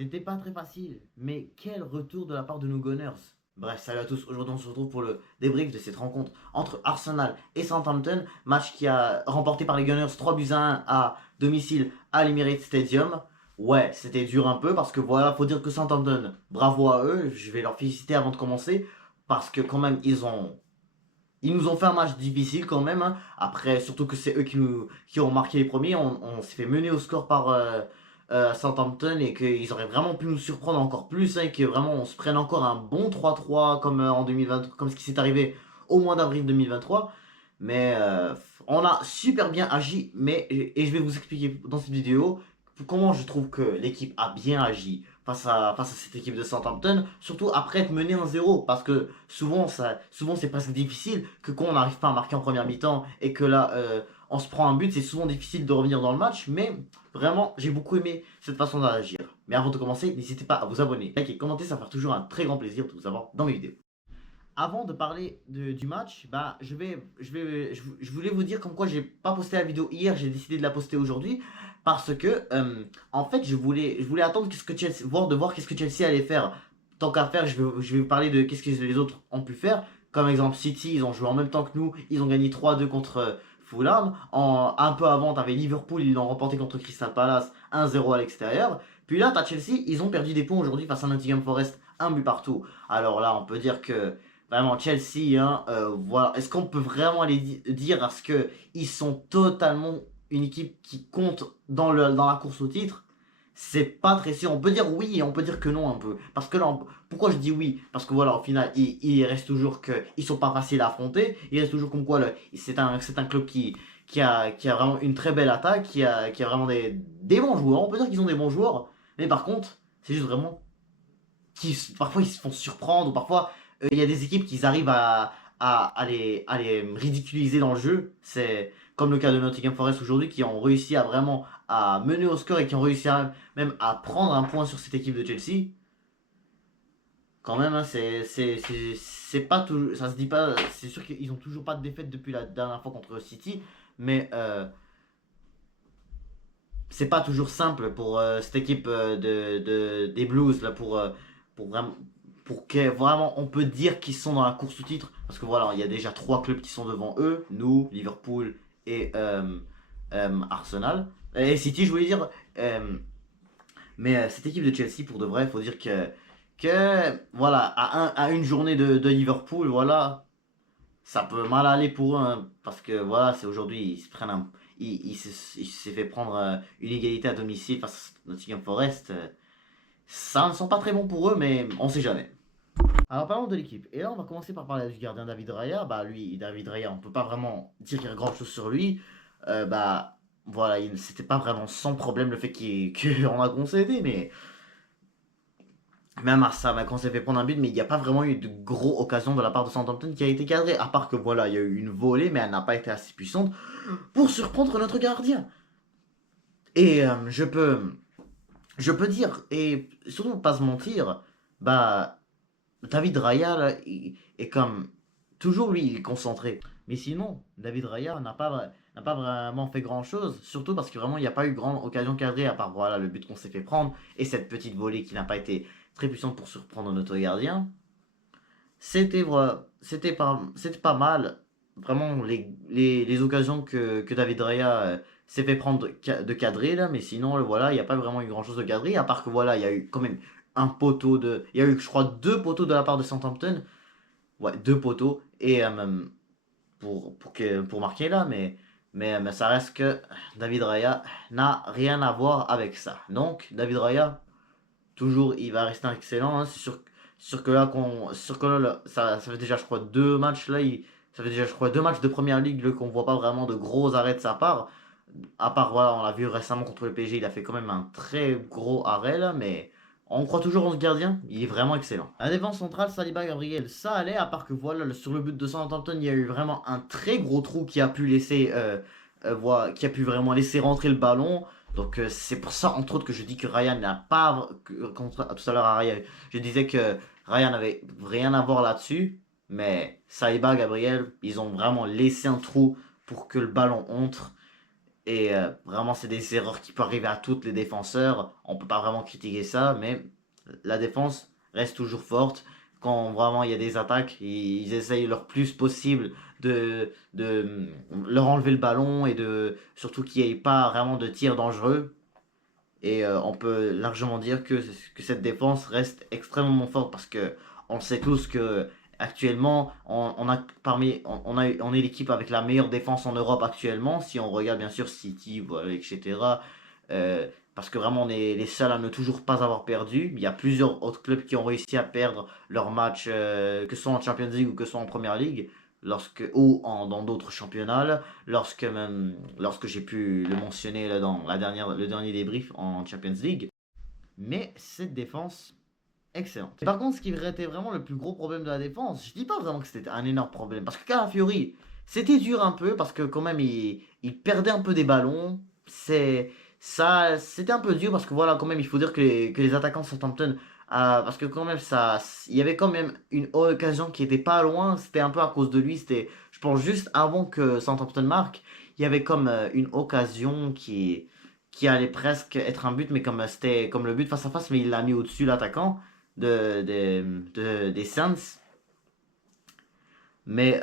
C'était pas très facile, mais quel retour de la part de nos Gunners. Bref, salut à tous, aujourd'hui on se retrouve pour le débrief de cette rencontre entre Arsenal et Southampton, match qui a remporté par les Gunners 3 buts à 1 à domicile à l'Emirates Stadium. Ouais, c'était dur un peu parce que voilà, faut dire que Southampton, bravo à eux, je vais leur féliciter avant de commencer, parce que quand même ils nous ont fait un match difficile quand même, hein. Après, surtout que c'est eux qui ont marqué les premiers. On s'est fait mener au score par Southampton et qu'ils auraient vraiment pu nous surprendre encore plus, hein, et que vraiment on se prenne encore un bon 3-3 comme en 2023, comme ce qui s'est arrivé au mois d'avril 2023. Mais on a super bien agi. Et je vais vous expliquer dans cette vidéo comment je trouve que l'équipe a bien agi face à cette équipe de Southampton, surtout après être mené 1-0, parce que souvent c'est presque difficile que quand on n'arrive pas à marquer en première mi-temps et que là on se prend un but, c'est souvent difficile de revenir dans le match, mais vraiment j'ai beaucoup aimé cette façon d'agir. Mais avant de commencer, n'hésitez pas à vous abonner, liker, commenter, ça fait toujours un très grand plaisir de vous avoir dans mes vidéos. Avant de parler du match, bah, je voulais vous dire comme quoi j'ai pas posté la vidéo hier, j'ai décidé de la poster aujourd'hui parce que en fait je voulais attendre qu'est-ce que Chelsea, voir qu'est-ce que Chelsea allait faire. Tant qu'à faire, je vais vous parler de qu'est-ce que les autres ont pu faire. Comme exemple City, ils ont joué en même temps que nous, ils ont gagné 3-2 contre Fulham. Un peu avant, t'avais Liverpool, ils l'ont remporté contre Crystal Palace 1-0 à l'extérieur. Puis là, t'as Chelsea, ils ont perdu des points aujourd'hui face à Nottingham Forest, un but partout. Alors là, on peut dire que vraiment, Chelsea, hein, voilà. Est-ce qu'on peut vraiment dire à ce qu'ils sont totalement une équipe qui compte dans la course au titre? C'est pas très sûr. On peut dire oui et on peut dire que non un peu. Parce que là, pourquoi je dis oui? Parce que voilà, au final, il reste toujours qu'ils sont pas faciles à affronter. Il reste toujours comme quoi c'est un club qui a vraiment une très belle attaque, qui a vraiment des bons joueurs. On peut dire qu'ils ont des bons joueurs. Mais par contre, c'est juste vraiment parfois ils se font surprendre ou parfois il y a des équipes qui arrivent à les ridiculiser dans le jeu. C'est comme le cas de Nottingham Forest aujourd'hui qui ont réussi à vraiment à mener au score et qui ont réussi même à prendre un point sur cette équipe de Chelsea. Quand même, hein, c'est pas tout, ça se dit pas. C'est sûr qu'ils ont toujours pas de défaite depuis la dernière fois contre City, mais c'est pas toujours simple pour cette équipe des Blues là pour vraiment pour que vraiment on peut dire qu'ils sont dans la course au titre parce que voilà il y a déjà trois clubs qui sont devant eux, nous, Liverpool et Arsenal et City je voulais dire, mais cette équipe de Chelsea pour de vrai il faut dire que voilà à une journée de Liverpool voilà ça peut mal aller pour eux, hein, parce que voilà, c'est aujourd'hui, ils se prennent il s'est fait prendre une égalité à domicile face à Nottingham Forest. Ça ne sont pas très bons pour eux, mais on sait jamais. Alors parlons de l'équipe. Et là, on va commencer par parler du gardien David Raya. Bah lui, David Raya, on peut pas vraiment dire qu'il y a grand chose sur lui. Bah voilà, c'était pas vraiment sans problème le fait qu'on a concédé, mais même à ça, quand on s'est fait prendre un but, mais il n'y a pas vraiment eu de gros occasions de la part de Southampton qui a été cadrée. À part que voilà, il y a eu une volée, mais elle n'a pas été assez puissante pour surprendre notre gardien. Et je peux dire, et surtout pas se mentir, bah David Raya là, il est comme toujours lui, il est concentré. Mais sinon, David Raya n'a pas vraiment fait grand chose, surtout parce que vraiment il n'y a pas eu grande occasion cadrée à part voilà le but qu'on s'est fait prendre et cette petite volée qui n'a pas été très puissante pour surprendre notre gardien. C'était pas mal. Vraiment, les occasions que David Raya s'est fait prendre de cadrer, là, mais sinon, voilà, il n'y a pas vraiment eu grand chose de cadrer, à part que voilà, il y a eu quand même un poteau de. Il y a eu, je crois, deux poteaux de la part de Southampton. Ouais, deux poteaux, et pour marquer là, mais ça reste que David Raya n'a rien à voir avec ça. Donc, David Raya, toujours, il va rester excellent, hein. Sûr que là, ça fait déjà, je crois, deux matchs là. Ça fait déjà, je crois, deux matchs de première ligue qu'on voit pas vraiment de gros arrêts de sa part. À part, voilà, on l'a vu récemment contre le PSG, il a fait quand même un très gros arrêt là, mais on croit toujours en ce gardien, il est vraiment excellent. La défense centrale, Saliba Gabriel, ça allait, à part que voilà, sur le but de Southampton, il y a eu vraiment un très gros trou qui a pu laisser, voilà, qui a pu vraiment laisser rentrer le ballon. Donc c'est pour ça, entre autres, que je dis que Ryan n'a pas, tout à l'heure à Ryan, je disais que Ryan n'avait rien à voir là-dessus, mais Saliba, Gabriel, ils ont vraiment laissé un trou pour que le ballon entre. Et vraiment, c'est des erreurs qui peuvent arriver à tous les défenseurs. On peut pas vraiment critiquer ça, mais la défense reste toujours forte. Quand vraiment il y a des attaques, ils essayent leur plus possible de leur enlever le ballon et de surtout qu'il n'y ait pas vraiment de tir dangereux. Et on peut largement dire que cette défense reste extrêmement forte parce que on sait tous que actuellement on a on est l'équipe avec la meilleure défense en Europe actuellement. Si on regarde bien sûr City, voilà, etc. Parce que vraiment on est les seuls à ne toujours pas avoir perdu. Il y a plusieurs autres clubs qui ont réussi à perdre leur match, que ce soit en Champions League ou que ce soit en Première Ligue, dans d'autres championnats lorsque j'ai pu le mentionner là, dans le dernier débrief en Champions League. Mais cette défense, excellente. Et par contre, ce qui était vraiment le plus gros problème de la défense, je dis pas vraiment que c'était un énorme problème, parce que Calafiori, c'était dur un peu, parce que quand même, il perdait un peu des ballons. C'était un peu dur, parce que voilà, quand même, il faut dire que les attaquants de Southampton, parce que quand même, il y avait quand même une occasion qui était pas loin, c'était un peu à cause de lui, je pense, juste avant que Southampton marque, il y avait comme une occasion qui allait presque être un but, mais comme c'était comme le but face à face, mais il l'a mis au-dessus l'attaquant des Saints. Mais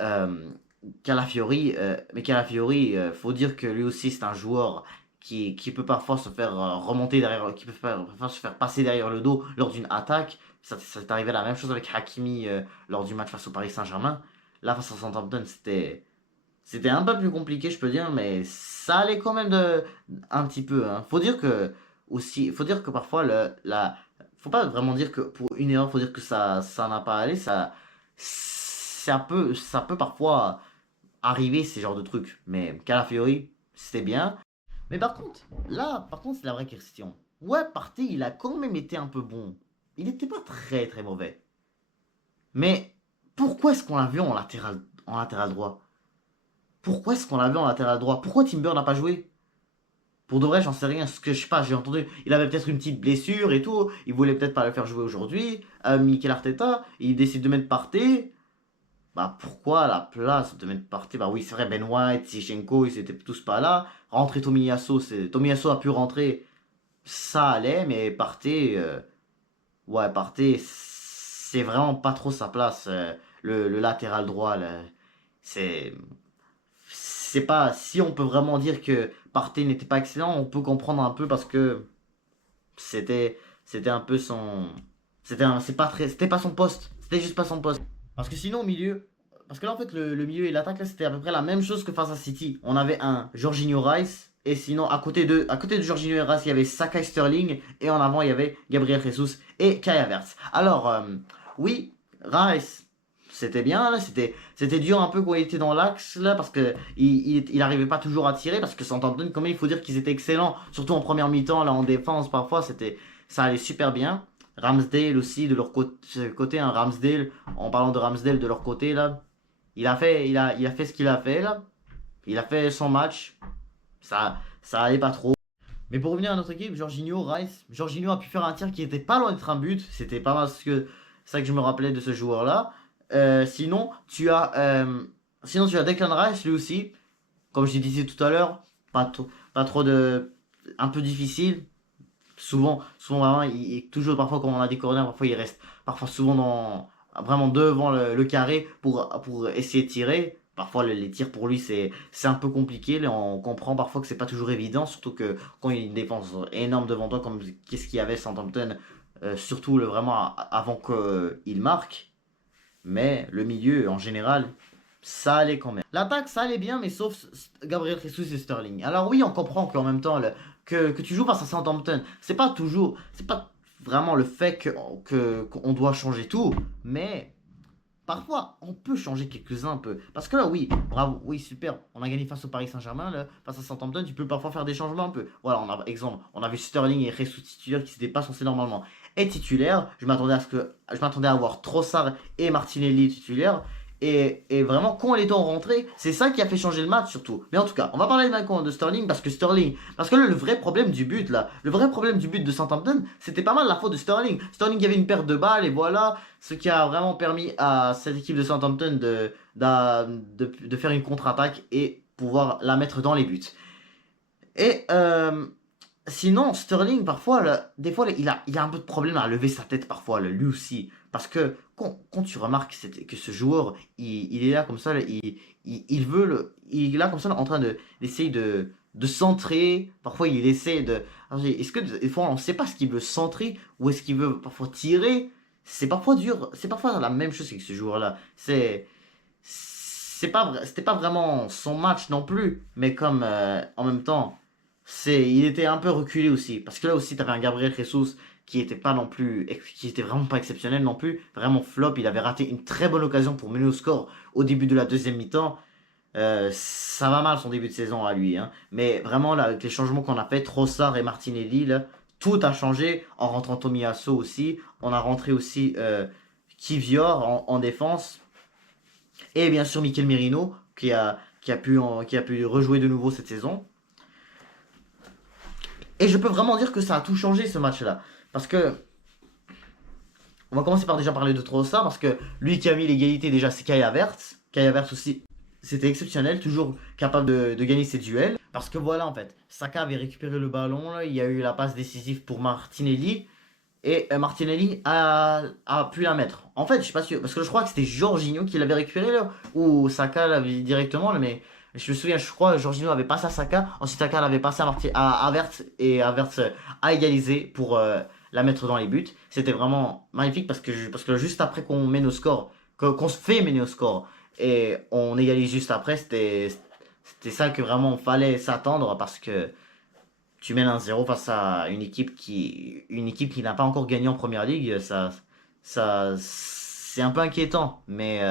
Calafiori, faut dire que lui aussi c'est un joueur qui peut parfois se faire remonter derrière, qui peut parfois se faire passer derrière le dos lors d'une attaque. Ça est arrivé la même chose avec Hakimi lors du match face au Paris Saint-Germain. Là, face à Southampton, c'était un peu plus compliqué, je peux dire, mais ça allait quand même un petit peu. Hein. Faut dire que parfois faut pas vraiment dire que pour une erreur, faut dire que ça n'a pas allé. Ça peut parfois arriver ces genres de trucs. Mais Calafiori, c'était bien. Mais par contre, c'est la vraie question. Ouais, Partey, il a quand même été un peu bon. Il n'était pas très très mauvais. Mais pourquoi est-ce qu'on l'a vu en latéral droit? Pourquoi est-ce qu'on l'a vu en latéral droit? Pourquoi Timber n'a pas joué? Pour de vrai, j'en sais rien. Ce que je sais pas, j'ai entendu, il avait peut-être une petite blessure et tout. Il voulait peut-être pas le faire jouer aujourd'hui. Mikel Arteta, il décide de mettre Partey. Bah pourquoi à la place de mettre Partey? Bah oui, c'est vrai, Ben White, Zichenko, ils étaient tous pas là. Rentrer Tomiyasu a pu rentrer, ça allait, mais Partey, c'est vraiment pas trop sa place. Le latéral droit, là. C'est c'est pas si on peut vraiment dire que Partey n'était pas excellent, on peut comprendre un peu parce que c'était un peu son c'était pas son poste, c'était juste pas son poste. Parce que sinon au milieu parce que là en fait le milieu et l'attaque là c'était à peu près la même chose que face à City. On avait un Jorginho Rice et sinon à côté de Jorginho Rice, il y avait Saka et Sterling et en avant il y avait Gabriel Jesus et Kai Havertz. Alors oui, Rice c'était bien là, c'était dur un peu quand il était dans l'axe là parce que il arrivait pas toujours à tirer parce que Southampton quand même il faut dire qu'ils étaient excellents surtout en première mi-temps là en défense parfois ça allait super bien. Ramsdale aussi de leur côté hein, Ramsdale en parlant de Ramsdale de leur côté là il a fait ce qu'il a fait là, il a fait son match, ça allait pas trop. Mais pour revenir à notre équipe, Jorginho a pu faire un tir qui était pas loin d'être un but. C'était pas mal ça que je me rappelais de ce joueur-là. Sinon, tu as Declan Rice, lui aussi. Comme je disais tout à l'heure, pas trop de. Un peu difficile. Souvent vraiment, toujours parfois, quand on a des corners, parfois il reste parfois souvent vraiment devant le carré pour essayer de tirer. Parfois, les tirs pour lui, c'est un peu compliqué. Là, on comprend parfois que c'est pas toujours évident, surtout que quand il y a une défense énorme devant toi, comme qu'est-ce qu'il y avait Southampton, surtout vraiment avant qu'il marque. Mais le milieu, en général, ça allait quand même. L'attaque, ça allait bien, mais sauf Gabriel Jesus et Sterling. Alors oui, on comprend qu'en même temps, que tu joues face à Southampton, c'est pas vraiment le fait qu'on doit changer tout, mais parfois, on peut changer quelques-uns un peu. Parce que là, oui, bravo, oui, super. On a gagné face au Paris Saint-Germain, là, face à Southampton, tu peux parfois faire des changements un peu. Voilà, exemple, on a vu Sterling et Jesus titulaires qui s'étaient pas censés normalement être titulaires. Je m'attendais à voir Trossard et Martinelli titulaires. Et vraiment, quand les temps ont rentré, c'est ça qui a fait changer le match surtout. Mais en tout cas, on va parler maintenant de Sterling parce que là, le vrai problème du but là, le vrai problème du but de Southampton, c'était pas mal la faute de Sterling. Sterling, il y avait une perte de balle et voilà, ce qui a vraiment permis à cette équipe de Southampton de faire une contre-attaque et pouvoir la mettre dans les buts. Et sinon, Sterling, parfois, des fois, il a un peu de problème à lever sa tête, parfois, lui aussi. Parce que quand tu remarques que ce joueur, il est là comme ça, là, il veut il est là comme ça, en train d'essayer de centrer. Parfois, il essaie de. Alors, est-ce que des fois, on ne sait pas ce qu'il veut centrer ou est-ce qu'il veut parfois tirer? C'est parfois dur. C'est parfois la même chose avec ce joueur-là. C'était pas vraiment son match non plus, mais comme en même temps, il était un peu reculé aussi. Parce que là aussi, tu avais un Gabriel Jesus qui était pas non plus, qui était vraiment pas exceptionnel non plus, vraiment flop. Il avait raté une très bonne occasion pour mener au score au début de la deuxième mi-temps. Ça va mal son début de saison à lui, hein. Mais vraiment, là, avec les changements qu'on a fait, Trossard et Martinelli, là, tout a changé en rentrant Tomiyasu aussi. On a rentré aussi Kivior en défense. Et bien sûr, Mikel Merino qui a pu rejouer de nouveau cette saison. Et je peux vraiment dire que ça a tout changé ce match-là. Parce que, on va commencer par déjà parler de Trossard, parce que lui qui a mis l'égalité déjà, c'est Kai Havertz. Kai Havertz aussi, c'était exceptionnel, toujours capable de gagner ses duels. Parce que voilà, en fait, Saka avait récupéré le ballon, là, il y a eu la passe décisive pour Martinelli. Et Martinelli a pu la mettre. En fait, je suis pas sûr, parce que je crois que c'était Jorginho qui l'avait récupéré là, ou Saka l'avait directement, là, mais je me souviens, je crois que Jorginho avait passé à Saka, ensuite Saka l'avait passé à Havertz, et Havertz a égalisé pour la mettre dans les buts. C'était vraiment magnifique parce que juste après qu'on mène au score, qu'on se fait mener au score, et on égalise juste après, c'était ça que vraiment fallait s'attendre, parce que tu mènes 1-0 face à une équipe qui n'a pas encore gagné en première ligue, c'est un peu inquiétant, mais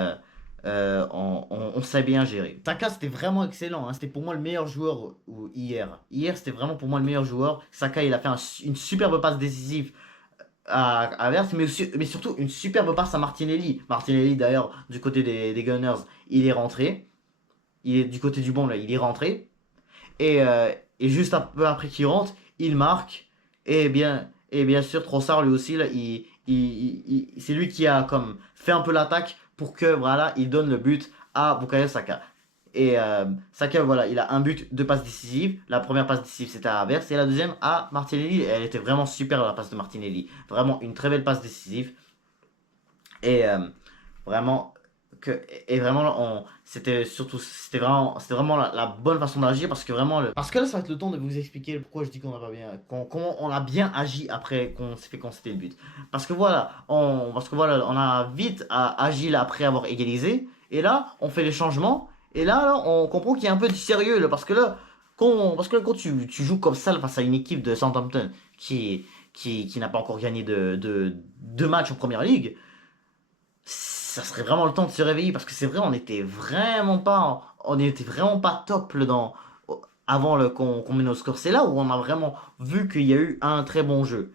on sait bien gérer. Saka, c'était vraiment excellent, hein. C'était pour moi le meilleur joueur hier. Hier, c'était vraiment pour moi le meilleur joueur. Saka, il a fait une superbe passe décisive à Verts, mais surtout une superbe passe à Martinelli. Martinelli, d'ailleurs, du côté des Gunners, il est rentré. Il est du côté du bon, là, il est rentré. Et juste un peu après qu'il rentre, il marque. Et bien sûr, Trossard lui aussi, là, c'est lui qui a comme fait un peu l'attaque pour que voilà, il donne le but à Bukayo Saka. Et Saka, voilà, il a un but, deux passes décisives. La première passe décisive, c'était à Havertz. Et la deuxième, à Martinelli. Elle était vraiment super, la passe de Martinelli. Vraiment une très belle passe décisive. Et vraiment, et vraiment, c'était vraiment la bonne façon d'agir parce que vraiment, parce que là, ça va être le temps de vous expliquer pourquoi je dis qu'on a pas bien, comment on a bien agi après qu'on s'est fait constater le but. Parce que voilà, on a vite agi là, après avoir égalisé. Et là, on fait les changements. Et là, on comprend qu'il y a un peu du sérieux là, parce que là, quand tu joues comme ça là, face à une équipe de Southampton qui n'a pas encore gagné de match en première ligue, ça serait vraiment le temps de se réveiller parce que c'est vrai, on était vraiment pas top avant qu'on mène au score. C'est là où on a vraiment vu qu'il y a eu un très bon jeu.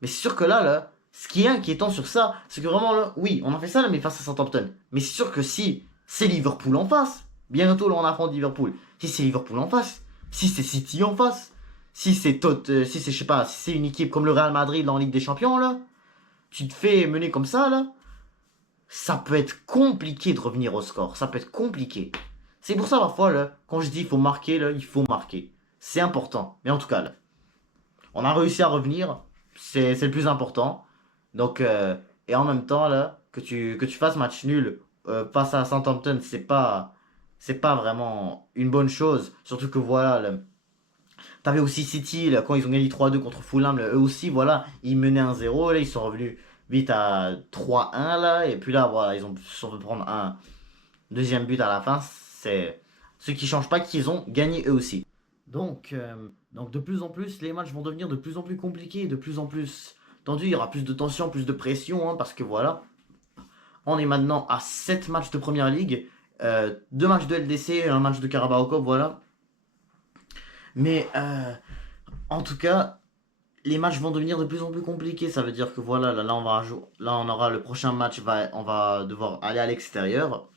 Mais c'est sûr que là, ce qui est inquiétant sur ça, c'est que vraiment là, oui, on a fait ça là, mais face à Southampton. Mais c'est sûr que si c'est Liverpool en face, bientôt là on affronte Liverpool. Si c'est Liverpool en face, si c'est City en face, si c'est je sais pas, si c'est une équipe comme le Real Madrid en Ligue des Champions là, tu te fais mener comme ça là, ça peut être compliqué de revenir au score. Ça peut être compliqué. C'est pour ça, parfois, là, quand je dis il faut marquer, là, il faut marquer. C'est important. Mais en tout cas, là, on a réussi à revenir. C'est le plus important. Donc, et en même temps, là, que tu fasses match nul face à Southampton, c'est pas vraiment une bonne chose. Surtout que voilà, là, t'avais aussi City, là, quand ils ont gagné 3-2 contre Fulham, là, eux aussi, voilà, ils menaient 1-0, là, ils sont revenus vite à 3-1, là, et puis là, voilà, ils ont sont fait prendre un deuxième but à la fin, c'est ce qui change pas qu'ils ont gagné eux aussi. Donc de plus en plus, les matchs vont devenir de plus en plus compliqués, de plus en plus tendus, il y aura plus de tension, plus de pression, hein, parce que voilà, on est maintenant à 7 matchs de Première Ligue, 2 matchs de LDC, un match de Carabao Cup, voilà. Mais en tout cas, les matchs vont devenir de plus en plus compliqués. Ça veut dire que voilà, là on aura le prochain match, on va devoir aller à l'extérieur.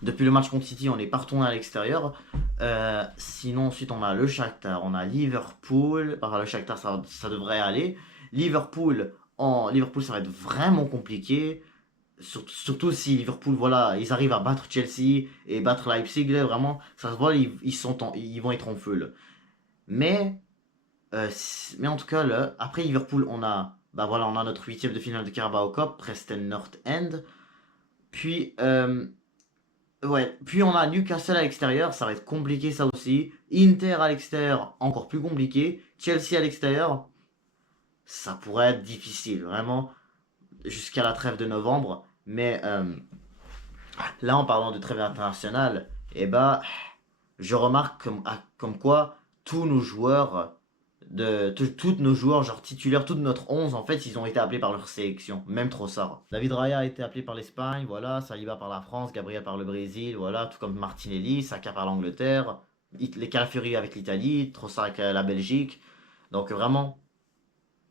Depuis le match contre City, on est pas retourné à l'extérieur. Sinon, ensuite, on a le Shakhtar, on a Liverpool. Enfin, le Shakhtar, ça devrait aller. Liverpool, ça va être vraiment compliqué. Surtout si Liverpool, voilà, ils arrivent à battre Chelsea et battre Leipzig, là, vraiment, ça se voit, ils vont être en feu, là. Mais en tout cas, là, après Liverpool, on a notre huitième de finale de Carabao Cup, Preston North End. Puis, puis on a Newcastle à l'extérieur, ça va être compliqué ça aussi. Inter à l'extérieur, encore plus compliqué. Chelsea à l'extérieur, ça pourrait être difficile, vraiment, jusqu'à la trêve de novembre. Mais là, en parlant de trêve internationale, je remarque comme quoi tous nos joueurs, tous nos joueurs, genre titulaires, toute notre 11, en fait, ils ont été appelés par leur sélection, même Trossard. David Raya a été appelé par l'Espagne, voilà, Saliba par la France, Gabriel par le Brésil, voilà, tout comme Martinelli, Saka par l'Angleterre, les Calafiori avec l'Italie, Trossard avec la Belgique. Donc vraiment,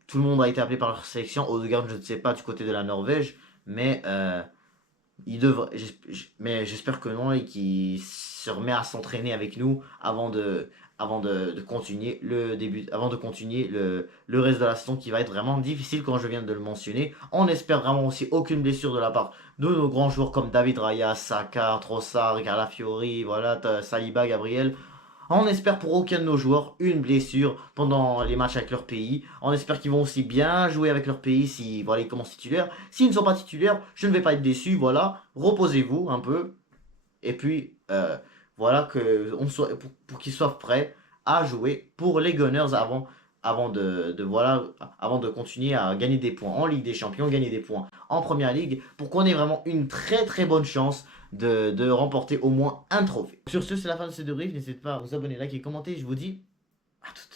tout le monde a été appelé par leur sélection. Odegaard, je ne sais pas du côté de la Norvège, mais il devrait, mais j'espère que non et qu'il se remet à s'entraîner avec nous avant de continuer avant de continuer le reste de la saison qui va être vraiment difficile quand je viens de le mentionner. On espère vraiment aussi aucune blessure de la part de nos grands joueurs comme David Raya, Saka, Trossard, Calafiori, voilà, Saliba, Gabriel. On espère pour aucun de nos joueurs une blessure pendant les matchs avec leur pays. On espère qu'ils vont aussi bien jouer avec leur pays si voilà, ils commencent titulaires. S'ils ne sont pas titulaires, je ne vais pas être déçu. Voilà, reposez-vous un peu. Et puis, voilà, pour qu'ils soient prêts à jouer pour les Gunners avant de continuer à gagner des points en Ligue des Champions, gagner des points en Première Ligue, pour qu'on ait vraiment une très très bonne chance de remporter au moins un trophée. Sur ce, c'est la fin de ce débrief. N'hésitez pas à vous abonner, liker, commenter. Je vous dis à toutes.